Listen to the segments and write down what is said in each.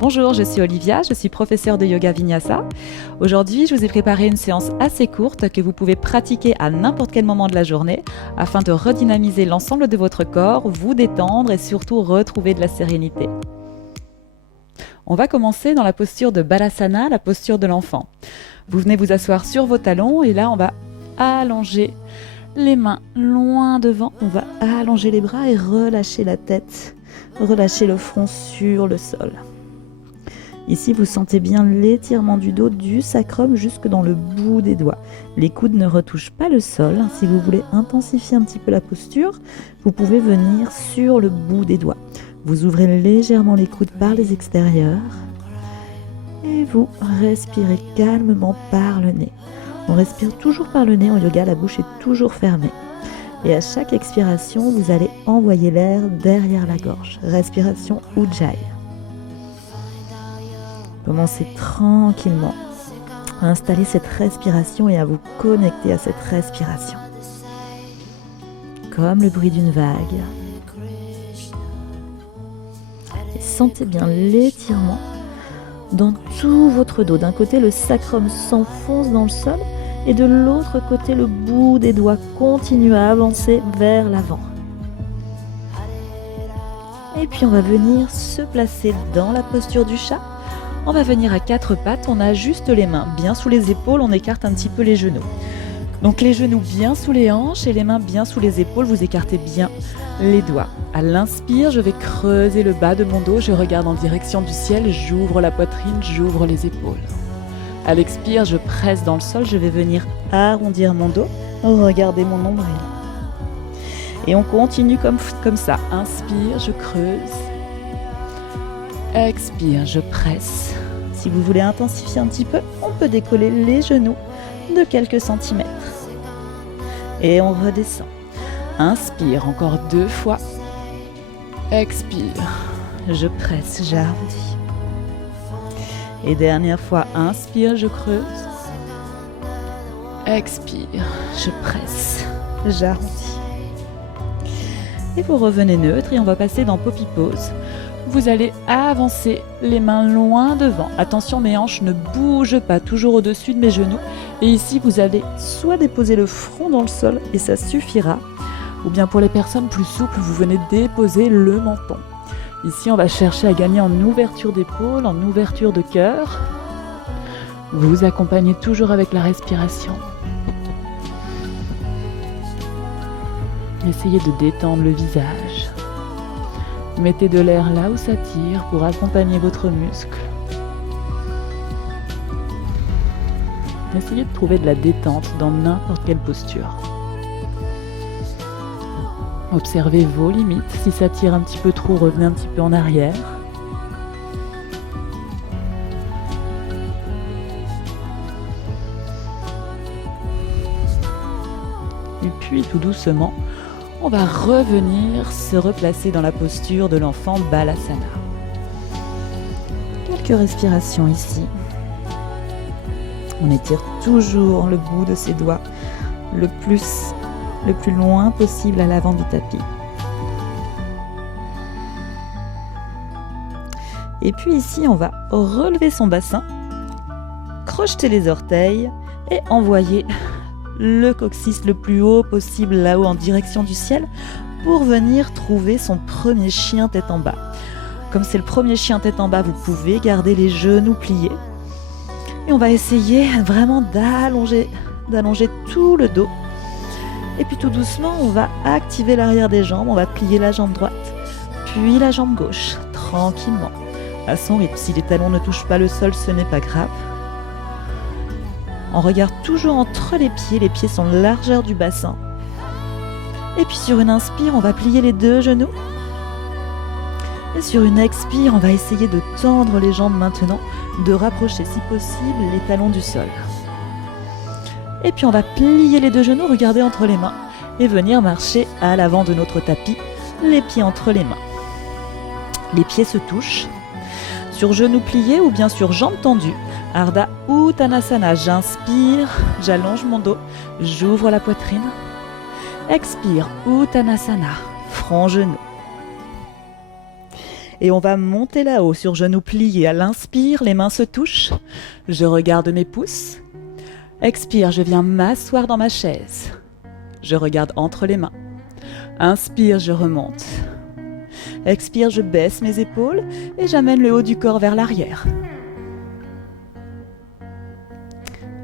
Bonjour, je suis Olivia, je suis professeure de yoga vinyasa. Aujourd'hui, je vous ai préparé une séance assez courte que vous pouvez pratiquer à n'importe quel moment de la journée afin de redynamiser l'ensemble de votre corps, vous détendre et surtout retrouver de la sérénité. On va commencer dans la posture de Balasana, la posture de l'enfant. Vous venez vous asseoir sur vos talons et là, on va allonger les mains loin devant. On va allonger les bras et relâcher la tête, relâcher le front sur le sol. Ici, vous sentez bien l'étirement du dos, du sacrum jusque dans le bout des doigts. Les coudes ne retouchent pas le sol. Si vous voulez intensifier un petit peu la posture, vous pouvez venir sur le bout des doigts. Vous ouvrez légèrement les coudes par les extérieurs et vous respirez calmement par le nez. On respire toujours par le nez en yoga, la bouche est toujours fermée. Et à chaque expiration, vous allez envoyer l'air derrière la gorge. Respiration Ujjayi. Commencez tranquillement à installer cette respiration et à vous connecter à cette respiration. Comme le bruit d'une vague. Et sentez bien l'étirement dans tout votre dos. D'un côté, le sacrum s'enfonce dans le sol et de l'autre côté, le bout des doigts continue à avancer vers l'avant. Et puis on va venir se placer dans la posture du chat. On va venir à quatre pattes, on ajuste les mains bien sous les épaules, on écarte un petit peu les genoux. Donc les genoux bien sous les hanches et les mains bien sous les épaules, vous écartez bien les doigts. À l'inspire, je vais creuser le bas de mon dos, je regarde en direction du ciel, j'ouvre la poitrine, j'ouvre les épaules. À l'expire, je presse dans le sol, je vais venir arrondir mon dos, regardez mon nombril. Et on continue comme ça. Inspire, je creuse. Expire, je presse. Si vous voulez intensifier un petit peu, on peut décoller les genoux de quelques centimètres. Et on redescend. Inspire, encore 2 fois. Expire, je presse, j'arrondis. Et dernière fois, inspire, je creuse. Expire, je presse, j'arrondis. Et vous revenez neutre et on va passer dans Poppy Pose. Vous allez avancer les mains loin devant. Attention, mes hanches ne bougent pas, toujours au-dessus de mes genoux. Et ici, vous allez soit déposer le front dans le sol, et ça suffira, ou bien pour les personnes plus souples, vous venez déposer le menton. Ici, on va chercher à gagner en ouverture d'épaule, en ouverture de cœur. Vous accompagnez toujours avec la respiration. Essayez de détendre le visage. Mettez de l'air là où ça tire pour accompagner votre muscle. Essayez de trouver de la détente dans n'importe quelle posture. Observez vos limites. Si ça tire un petit peu trop, revenez un petit peu en arrière. Et puis tout doucement, on va revenir se replacer dans la posture de l'enfant Balasana. Quelques respirations ici. On étire toujours le bout de ses doigts le plus loin possible à l'avant du tapis. Et puis ici, on va relever son bassin, crocheter les orteils et envoyer le coccyx le plus haut possible là-haut en direction du ciel pour venir trouver son premier chien tête en bas. Comme c'est le premier chien tête en bas, vous pouvez garder les genoux pliés. Et on va essayer vraiment d'allonger tout le dos. Et puis tout doucement, on va activer l'arrière des jambes, on va plier la jambe droite, puis la jambe gauche, tranquillement, à son rythme. Si les talons ne touchent pas le sol, ce n'est pas grave. On regarde toujours entre les pieds sont largeur du bassin. Et puis sur une inspire, on va plier les 2 genoux. Et sur une expire, on va essayer de tendre les jambes maintenant, de rapprocher si possible les talons du sol. Et puis on va plier les 2 genoux, regarder entre les mains et venir marcher à l'avant de notre tapis, les pieds entre les mains. Les pieds se touchent. Sur genoux pliés ou bien sur jambes tendues, Ardha Uttanasana, j'inspire, j'allonge mon dos, j'ouvre la poitrine. Expire, Uttanasana, front genou. Et on va monter là-haut sur genoux pliés. À l'inspire, les mains se touchent. Je regarde mes pouces. Expire, je viens m'asseoir dans ma chaise. Je regarde entre les mains. Inspire, je remonte. Expire, je baisse mes épaules et j'amène le haut du corps vers l'arrière.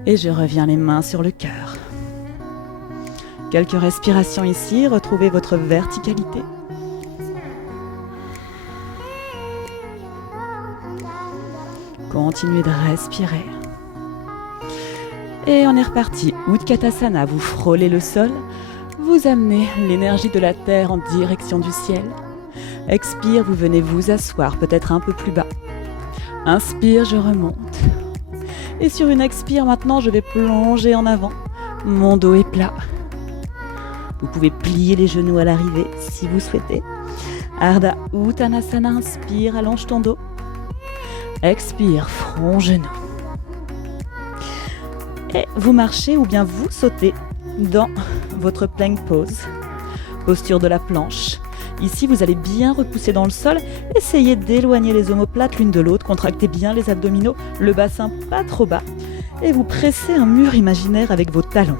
Et je reviens les mains sur le cœur. Quelques respirations ici, retrouvez votre verticalité. Continuez de respirer. Et on est reparti. Utkatasana, vous frôlez le sol, vous amenez l'énergie de la terre en direction du ciel. Expire, vous venez vous asseoir, peut-être un peu plus bas. Inspire, je remonte. Et sur une expire, maintenant, je vais plonger en avant. Mon dos est plat. Vous pouvez plier les genoux à l'arrivée si vous souhaitez. Ardha Uttanasana, inspire, allonge ton dos. Expire, front, genou. Et vous marchez ou bien vous sautez dans votre plank pose, posture de la planche. Ici, vous allez bien repousser dans le sol. Essayez d'éloigner les omoplates l'une de l'autre. Contractez bien les abdominaux, le bassin pas trop bas. Et vous pressez un mur imaginaire avec vos talons.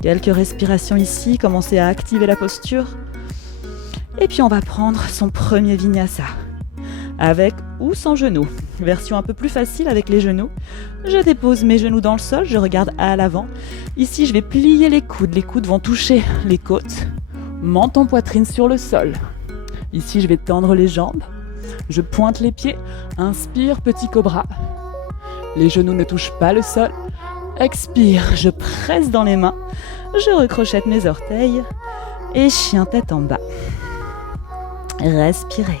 Quelques respirations ici. Commencez à activer la posture. Et puis, on va prendre son premier vinyasa. Avec ou sans genoux. Version un peu plus facile avec les genoux. Je dépose mes genoux dans le sol. Je regarde à l'avant. Ici, je vais plier les coudes. Les coudes vont toucher les côtes. Menton, poitrine sur le sol. Ici, je vais tendre les jambes. Je pointe les pieds. Inspire, petit cobra. Les genoux ne touchent pas le sol. Expire, je presse dans les mains. Je recrochette mes orteils. Et chien tête en bas. Respirez.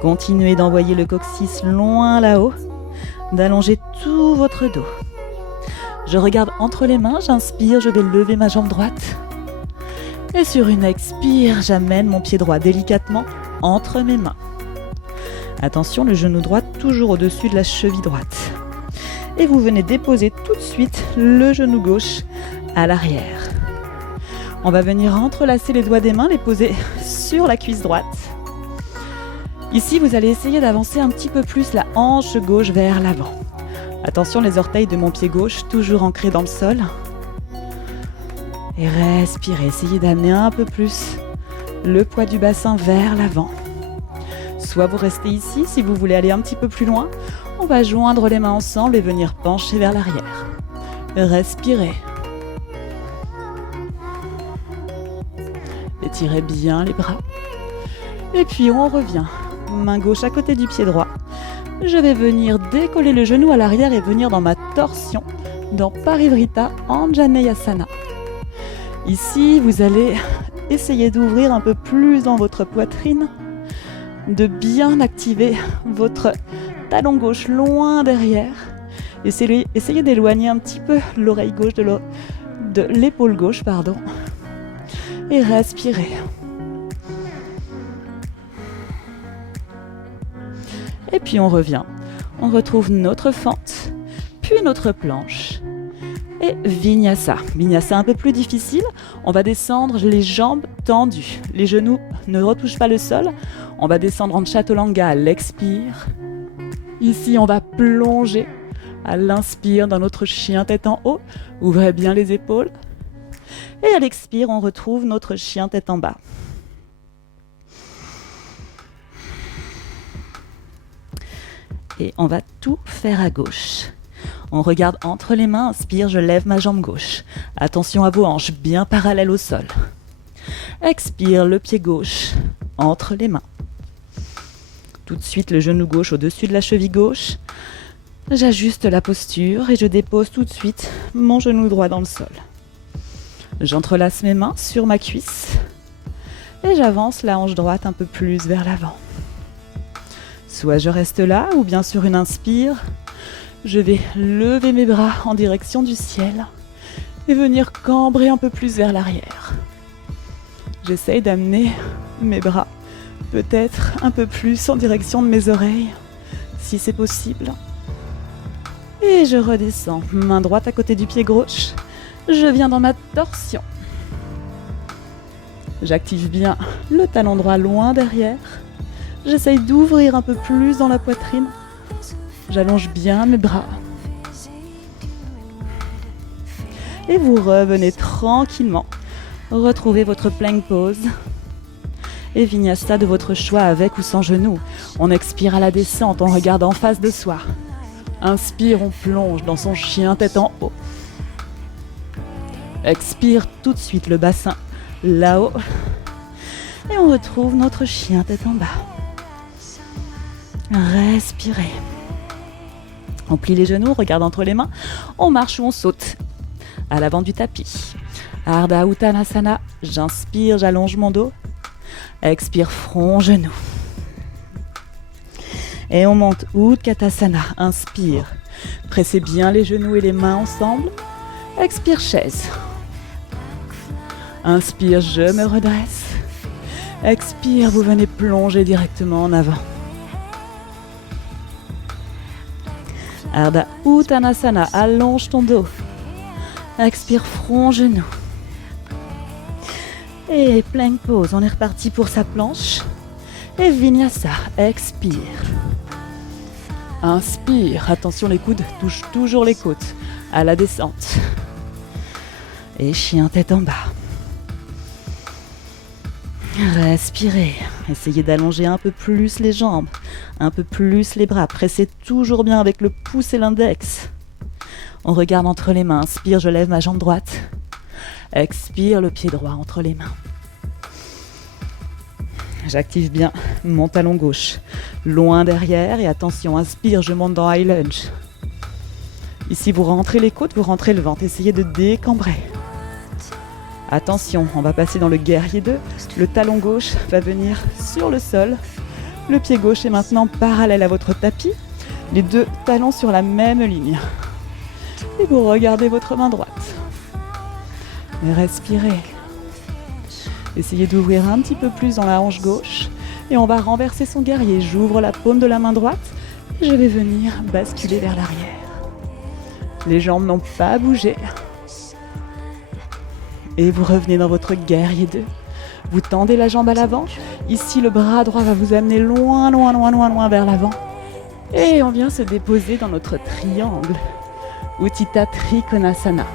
Continuez d'envoyer le coccyx loin là-haut. D'allonger tout votre dos. Je regarde entre les mains. J'inspire, je vais lever ma jambe droite. Et sur une expire, j'amène mon pied droit délicatement entre mes mains. Attention, le genou droit toujours au-dessus de la cheville droite. Et vous venez déposer tout de suite le genou gauche à l'arrière. On va venir entrelacer les doigts des mains, les poser sur la cuisse droite. Ici, vous allez essayer d'avancer un petit peu plus la hanche gauche vers l'avant. Attention, les orteils de mon pied gauche toujours ancrés dans le sol. Et respirez, essayez d'amener un peu plus le poids du bassin vers l'avant. Soit vous restez ici, si vous voulez aller un petit peu plus loin, on va joindre les mains ensemble et venir pencher vers l'arrière. Respirez. Étirez bien les bras. Et puis on revient. Main gauche à côté du pied droit. Je vais venir décoller le genou à l'arrière et venir dans ma torsion, dans Parivrtta Anjaneyasana. Ici, vous allez essayer d'ouvrir un peu plus dans votre poitrine, de bien activer votre talon gauche loin derrière. Essayez d'éloigner un petit peu l'oreille gauche de l'épaule gauche, pardon. Et respirez. Et puis on revient. On retrouve notre fente, puis notre planche. Et Vinyasa. Vinyasa un peu plus difficile. On va descendre les jambes tendues. Les genoux ne retouchent pas le sol. On va descendre en Chaturanga à l'expire. Ici, on va plonger à l'inspire dans notre chien tête en haut. Ouvrez bien les épaules. Et à l'expire, on retrouve notre chien tête en bas. Et on va tout faire à gauche. On regarde entre les mains, inspire, je lève ma jambe gauche. Attention à vos hanches, bien parallèles au sol. Expire, le pied gauche entre les mains. Tout de suite, le genou gauche au-dessus de la cheville gauche. J'ajuste la posture et je dépose tout de suite mon genou droit dans le sol. J'entrelace mes mains sur ma cuisse et j'avance la hanche droite un peu plus vers l'avant. Soit je reste là ou bien sur une inspire, je vais lever mes bras en direction du ciel et venir cambrer un peu plus vers l'arrière. J'essaye d'amener mes bras peut-être un peu plus en direction de mes oreilles, si c'est possible. Et je redescends, main droite à côté du pied gauche. Je viens dans ma torsion. J'active bien le talon droit loin derrière. J'essaye d'ouvrir un peu plus dans la poitrine. J'allonge bien mes bras. Et vous revenez tranquillement. Retrouvez votre plank pose. Et vinyasa de votre choix avec ou sans genoux. On expire à la descente, on regarde en face de soi. Inspire, on plonge dans son chien tête en haut. Expire tout de suite le bassin là-haut. Et on retrouve notre chien tête en bas. Respirez. On plie les genoux, on regarde entre les mains. On marche ou on saute. À l'avant du tapis. Ardha Uttanasana. J'inspire, j'allonge mon dos. Expire, front, genou. Et on monte Utkatasana. Inspire. Pressez bien les genoux et les mains ensemble. Expire, chaise. Inspire, je me redresse. Expire, vous venez plonger directement en avant. Ardha Uttanasana, allonge ton dos. Expire, front, genou. Et plank pose, on est reparti pour sa planche. Et vinyasa, expire. Inspire, attention les coudes touchent toujours les côtes à la descente. Et chien tête en bas. Respirez, essayez d'allonger un peu plus les jambes, un peu plus les bras, pressez toujours bien avec le pouce et l'index. On regarde entre les mains, inspire, je lève ma jambe droite. Expire, le pied droit entre les mains. J'active bien mon talon gauche, loin derrière et attention, inspire, je monte dans high lunge. Ici, vous rentrez les côtes, vous rentrez le ventre, essayez de décambrer. Attention, on va passer dans le guerrier 2. Le talon gauche va venir sur le sol. Le pied gauche est maintenant parallèle à votre tapis. Les deux talons sur la même ligne. Et vous regardez votre main droite. Et respirez. Essayez d'ouvrir un petit peu plus dans la hanche gauche. Et on va renverser son guerrier. J'ouvre la paume de la main droite. Et je vais venir basculer vers l'arrière. Les jambes n'ont pas bougé. Et vous revenez dans votre guerrier 2. Vous tendez la jambe à l'avant. Ici, le bras droit va vous amener loin, loin, loin, loin, loin vers l'avant. Et on vient se déposer dans notre triangle. Utthita Trikonasana.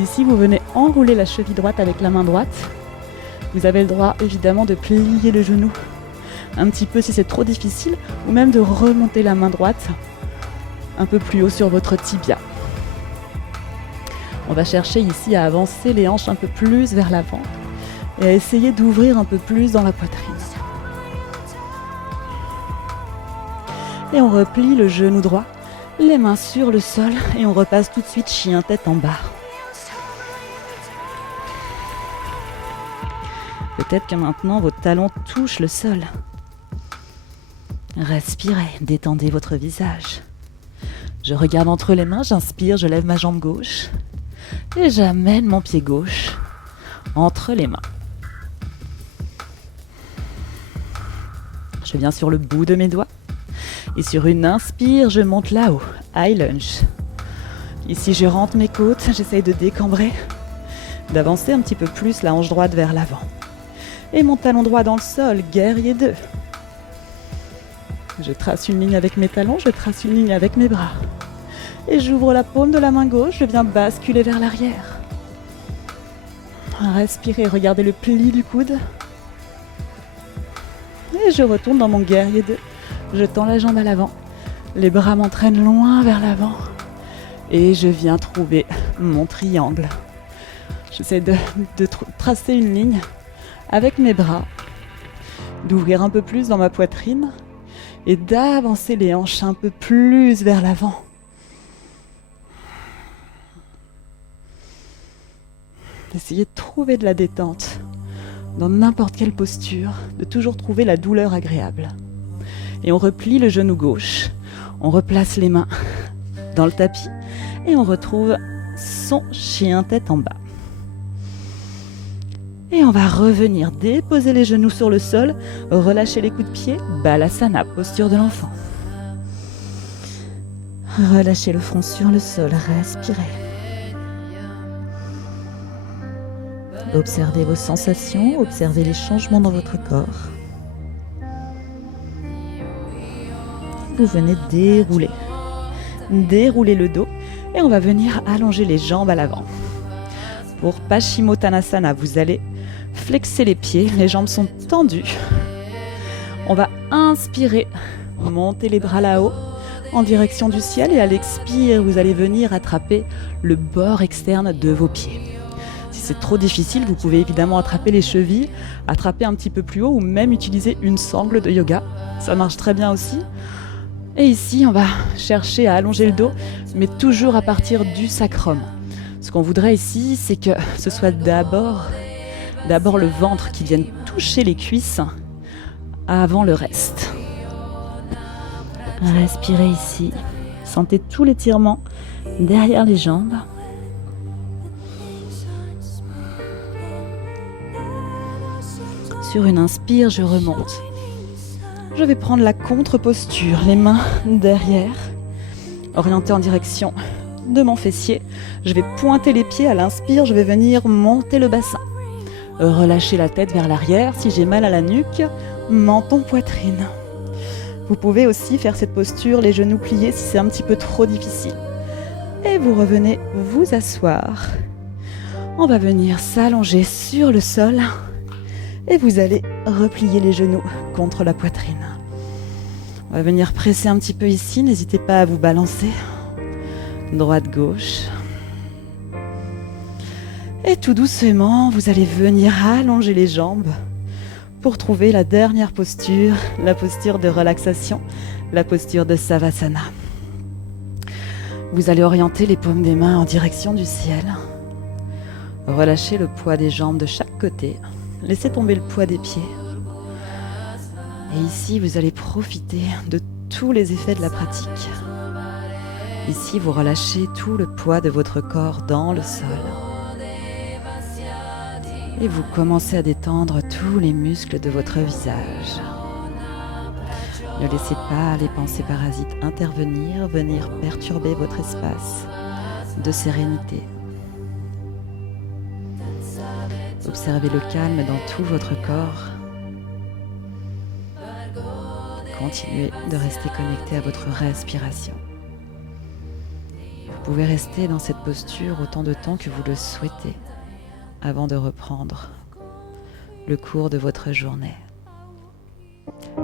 Ici, vous venez enrouler la cheville droite avec la main droite. Vous avez le droit, évidemment, de plier le genou un petit peu si c'est trop difficile, ou même de remonter la main droite un peu plus haut sur votre tibia. On va chercher ici à avancer les hanches un peu plus vers l'avant et à essayer d'ouvrir un peu plus dans la poitrine. Et on replie le genou droit, les mains sur le sol et on repasse tout de suite chien tête en bas. Peut-être que maintenant vos talons touchent le sol. Respirez, détendez votre visage. Je regarde entre les mains, j'inspire, je lève ma jambe gauche. Et j'amène mon pied gauche entre les mains. Je viens sur le bout de mes doigts. Et sur une inspire, je monte là-haut, high lunge. Ici, je rentre mes côtes, j'essaye de décambrer, d'avancer un petit peu plus la hanche droite vers l'avant. Et mon talon droit dans le sol, guerrier 2. Je trace une ligne avec mes talons, je trace une ligne avec mes bras. Et j'ouvre la paume de la main gauche, je viens basculer vers l'arrière. Respirez, regardez le pli du coude. Et je retourne dans mon guerrier 2. Je tends la jambe à l'avant. Les bras m'entraînent loin vers l'avant. Et je viens trouver mon triangle. J'essaie de tracer une ligne avec mes bras, d'ouvrir un peu plus dans ma poitrine et d'avancer les hanches un peu plus vers l'avant. D'essayer de trouver de la détente dans n'importe quelle posture, de toujours trouver la douleur agréable. Et on replie le genou gauche, on replace les mains dans le tapis et on retrouve son chien tête en bas. Et on va revenir déposer les genoux sur le sol, relâcher les coups de pied, Balasana, posture de l'enfant. Relâchez le front sur le sol, respirez. Observez vos sensations, observez les changements dans votre corps. vous venez dérouler. Dérouler le dos et on va venir allonger les jambes à l'avant. Pour Paschimottanasana, vous allez flexer les pieds, les jambes sont tendues. On va inspirer, monter les bras là-haut en direction du ciel et à l'expire, vous allez venir attraper le bord externe de vos pieds. Si c'est trop difficile, vous pouvez évidemment attraper les chevilles, attraper un petit peu plus haut ou même utiliser une sangle de yoga. Ça marche très bien aussi. Et ici, on va chercher à allonger le dos, mais toujours à partir du sacrum. Ce qu'on voudrait ici, c'est que ce soit d'abord le ventre qui vienne toucher les cuisses avant le reste. Respirez ici. Sentez tout l'étirement derrière les jambes. Sur une inspire, je remonte. Je vais prendre la contre-posture, les mains derrière, orientées en direction de mon fessier. Je vais pointer les pieds à l'inspire, je vais venir monter le bassin. Relâcher la tête vers l'arrière. Si j'ai mal à la nuque, menton, poitrine. Vous pouvez aussi faire cette posture, les genoux pliés si c'est un petit peu trop difficile. Et vous revenez vous asseoir. On va venir s'allonger sur le sol et vous allez replier les genoux contre la poitrine. On va venir presser un petit peu ici, n'hésitez pas à vous balancer. Droite-gauche. Et tout doucement, vous allez venir allonger les jambes pour trouver la dernière posture, la posture de relaxation, la posture de Savasana. Vous allez orienter les paumes des mains en direction du ciel. Relâchez le poids des jambes de chaque côté. Laissez tomber le poids des pieds. Et ici, vous allez profiter de tous les effets de la pratique. Ici, vous relâchez tout le poids de votre corps dans le sol. Et vous commencez à détendre tous les muscles de votre visage. Ne laissez pas les pensées parasites intervenir, venir perturber votre espace de sérénité. Observez le calme dans tout votre corps. Continuez de rester connecté à votre respiration. Vous pouvez rester dans cette posture autant de temps que vous le souhaitez avant de reprendre le cours de votre journée.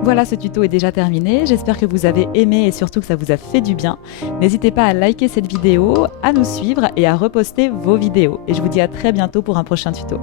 Voilà, ce tuto est déjà terminé. J'espère que vous avez aimé et surtout que ça vous a fait du bien. N'hésitez pas à liker cette vidéo, à nous suivre et à reposter vos vidéos. Et je vous dis à très bientôt pour un prochain tuto.